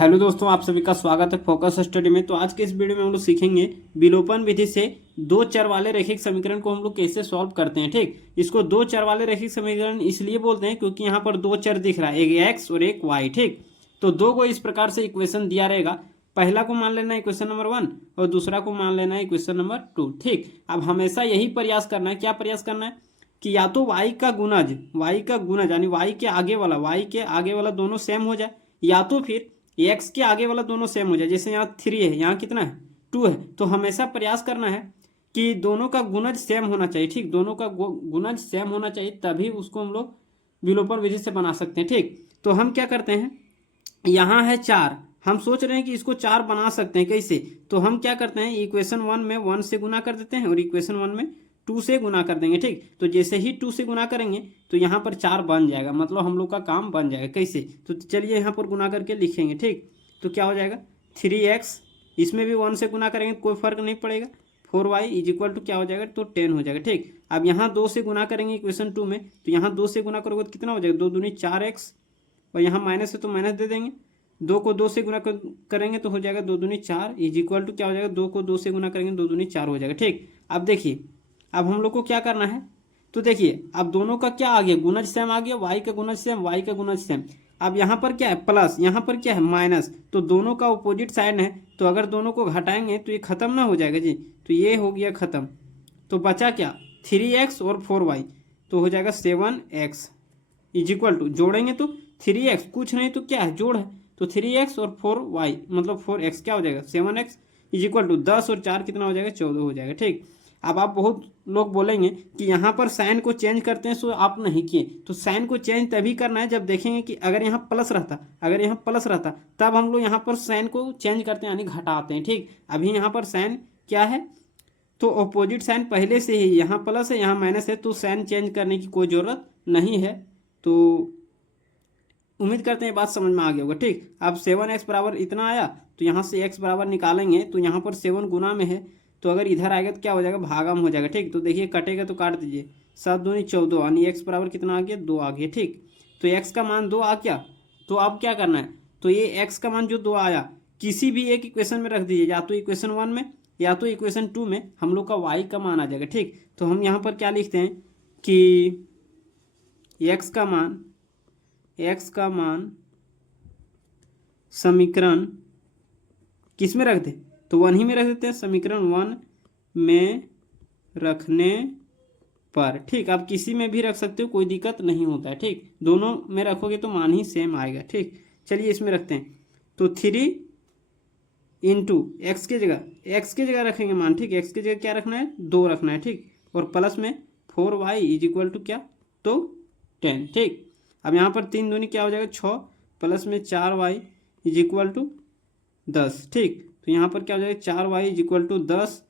Hello दोस्तों, आप सभी का स्वागत है फोकस स्टडी में। तो आज के इस वीडियो में हम लोग सीखेंगे विलोपन विधि से दो चर वाले रैखिक समीकरण को हम लोग कैसे सॉल्व करते हैं। ठीक, इसको दो चर वाले रैखिक समीकरण इसलिए बोलते हैं क्योंकि यहाँ पर दो चर दिख रहा है, एक एक्स और एक वाई। ठीक, तो दो को इस प्रकार से इक्वेशन दिया रहेगा। पहला को मान लेना है इक्वेशन नंबर 1 और दूसरा को मान लेना है इक्वेशन नंबर 2। ठीक, अब हमेशा यही प्रयास करना है। क्या प्रयास करना है कि या तो y का गुणज यानी y के आगे वाला दोनों सेम हो जाए, या तो फिर x के आगे वाला दोनों सेम हो जाए। जैसे यहाँ 3 है, यहाँ कितना है 2 है, तो हमेशा प्रयास करना है कि दोनों का गुणज सेम होना चाहिए। ठीक, दोनों का गुणज सेम होना चाहिए, तभी उसको हम लोग विलोपन विधि से बना सकते हैं। ठीक, तो हम क्या करते हैं, यहाँ है 4, हम सोच रहे हैं कि इसको 4 बना सकते हैं कैसे। तो हम क्या करते हैं, इक्वेशन 1 में 1 से गुना कर देते हैं और इक्वेशन 1 में 2 से गुना कर देंगे। ठीक, तो जैसे ही 2 से गुना करेंगे तो यहाँ पर 4 बन जाएगा, मतलब हम लोग का काम बन जाएगा। कैसे, तो चलिए यहाँ पर गुना करके लिखेंगे। ठीक, तो क्या हो जाएगा 3x, इसमें भी 1 से गुना करेंगे कोई फर्क नहीं पड़ेगा। 4y इज इक्वल टू क्या हो जाएगा, तो 10 हो जाएगा। ठीक, अब यहाँ 2 से गुना करेंगे इक्वेशन 2 में, तो यहाँ 2 से गुना करोगे तो कितना हो जाएगा, 2 दूनी 4x, और यहाँ माइनस है तो माइनस दे देंगे। 2 को 2 से गुना करेंगे तो हो जाएगा 2 दूनी 4 इज इक्वल टू क्या हो जाएगा, 2 को 2 से गुना करेंगे 2 दूनी 4 हो जाएगा। ठीक, अब देखिए, अब हम लोग को क्या करना है, तो देखिए अब दोनों का क्या आ गया, गुणज सेम आ गया, y का गुणज सेम, y का गुणज सेम। अब यहाँ पर क्या है प्लस, यहाँ पर क्या है माइनस, तो दोनों का अपोजिट साइड है, तो अगर दोनों को घटाएंगे तो ये खत्म ना हो जाएगा जी, तो ये हो गया खत्म। तो बचा क्या 3x और 4y, तो हो जाएगा 7x इज इक्वल टू, जोड़ेंगे तो 3x, कुछ नहीं तो क्या है जोड़ है, तो 3x और 4y मतलब 4x क्या हो जाएगा 7x इज इक्वल टू 10 और 4 कितना हो जाएगा 14 हो जाएगा। ठीक, अब आप बहुत लोग बोलेंगे कि यहाँ पर साइन को चेंज करते हैं, सो आप नहीं किए। तो साइन को चेंज तभी करना है जब देखेंगे कि अगर यहाँ प्लस रहता तब हम लोग यहाँ पर साइन को चेंज करते हैं, यानी घटाते हैं। ठीक, अभी यहाँ पर साइन क्या है, तो अपोजिट साइन पहले से ही, यहाँ प्लस है यहाँ माइनस है, तो साइन चेंज करने की कोई ज़रूरत नहीं है। तो उम्मीद करते हैं बात समझ में आ गया होगा। ठीक, अब 7x बराबर इतना आया, तो यहाँ से x बराबर निकालेंगे, तो यहाँ पर 7 गुना में है, तो अगर इधर आएगा तो क्या हो जाएगा भागा में हो जाएगा। ठीक, तो देखिए कटेगा तो काट दीजिए, 7 दूनी 14, यानी x बराबर कितना आ गया 2 आ गया। ठीक, तो x का मान 2 आ गया, तो अब क्या करना है, तो ये x का मान जो 2 आया किसी भी एक इक्वेशन में रख दीजिए, या तो इक्वेशन 1 में या तो इक्वेशन 2 में, हम लोग का y का मान आ जाएगा। ठीक, तो हम यहाँ पर क्या लिखते हैं कि x का मान समीकरण किस में रख दे, तो 1 ही में रख देते हैं, समीकरण 1 में रखने पर। ठीक, आप किसी में भी रख सकते हो, कोई दिक्कत नहीं होता है। ठीक, दोनों में रखोगे तो मान ही सेम आएगा। ठीक, चलिए इसमें रखते हैं, तो 3 इंटू एक्स के जगह रखेंगे मान। ठीक, एक्स की जगह क्या रखना है 2 रखना है। ठीक, और प्लस में 4y इज इक्वल टू क्या, तो 10। ठीक, अब यहाँ पर 3 दूनी क्या हो जाएगा 6, प्लस में 4y इज इक्वल टू 10। ठीक, तो यहाँ पर क्या हो जाएगा 4y is equal to 10,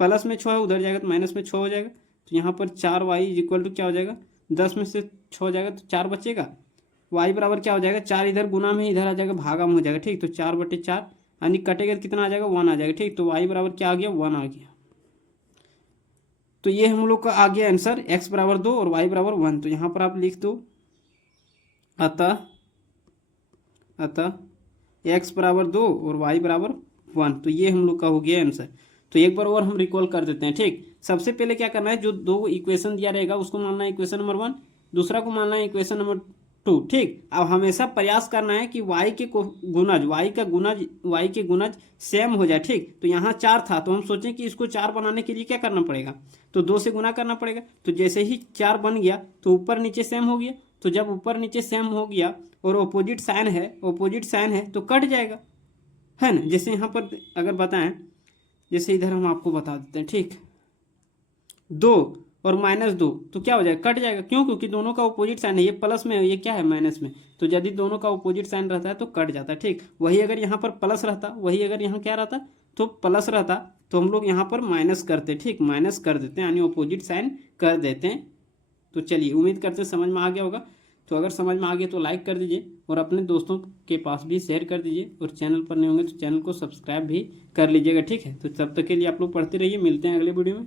plus में 6 है उधर जाएगा तो माइनस में 6 हो जाएगा, तो यहाँ पर 4y इज इक्वल टू क्या हो जाएगा 10 में से 6 हो जाएगा तो 4 बचेगा। y बराबर क्या हो जाएगा 4 इधर गुना में इधर आ जाएगा भागा में हो जाएगा। ठीक, तो 4/4 यानी कटेगा तो कितना आ जाएगा 1 आ जाएगा। ठीक, तो y बराबर क्या आ गया 1 आ गया। तो ये हम लोग का आ गया आंसर, x बराबर 2 और y बराबर 1। तो यहाँ पर आप लिख दो अतः x बराबर 2 और y बराबर 1। तो ये हम लोग का हो गया आंसर। तो एक बार और हम रिकॉल कर देते हैं। ठीक, सबसे पहले क्या करना है, जो दो इक्वेशन दिया रहेगा उसको मानना है इक्वेशन नंबर 1, दूसरा को मानना है इक्वेशन नंबर 2। ठीक, अब हमेशा प्रयास करना है कि y के गुणज सेम हो जाए। ठीक, तो यहाँ 4 था, तो हम सोचें कि इसको 4 बनाने के लिए क्या करना पड़ेगा, तो 2 से गुना करना पड़ेगा। तो जैसे ही 4 बन गया तो ऊपर नीचे सेम हो गया, तो जब ऊपर नीचे सेम हो गया और अपोजिट साइन है तो कट जाएगा, है ना। जैसे यहाँ पर अगर बताएं, जैसे इधर हम आपको बता देते हैं। ठीक, 2 और -2 तो क्या हो जाएगा कट जाएगा, क्यों, क्योंकि दोनों का अपोजिट साइन है, ये प्लस में है ये क्या है माइनस में, तो यदि दोनों का अपोजिट साइन रहता है तो कट जाता है। ठीक, वही अगर यहाँ पर प्लस रहता, वही अगर यहाँ क्या रहता तो प्लस रहता, तो हम लोग यहाँ पर माइनस करते। ठीक, माइनस कर देते हैं, यानी अपोजिट साइन कर देते हैं। तो चलिए उम्मीद करते हैं समझ में आ गया होगा। तो अगर समझ में आ गया तो लाइक कर दीजिए और अपने दोस्तों के पास भी शेयर कर दीजिए, और चैनल पर नहीं होंगे तो चैनल को सब्सक्राइब भी कर लीजिएगा। ठीक है, तो तब तक के लिए आप लोग पढ़ते रहिए, मिलते हैं अगले वीडियो में।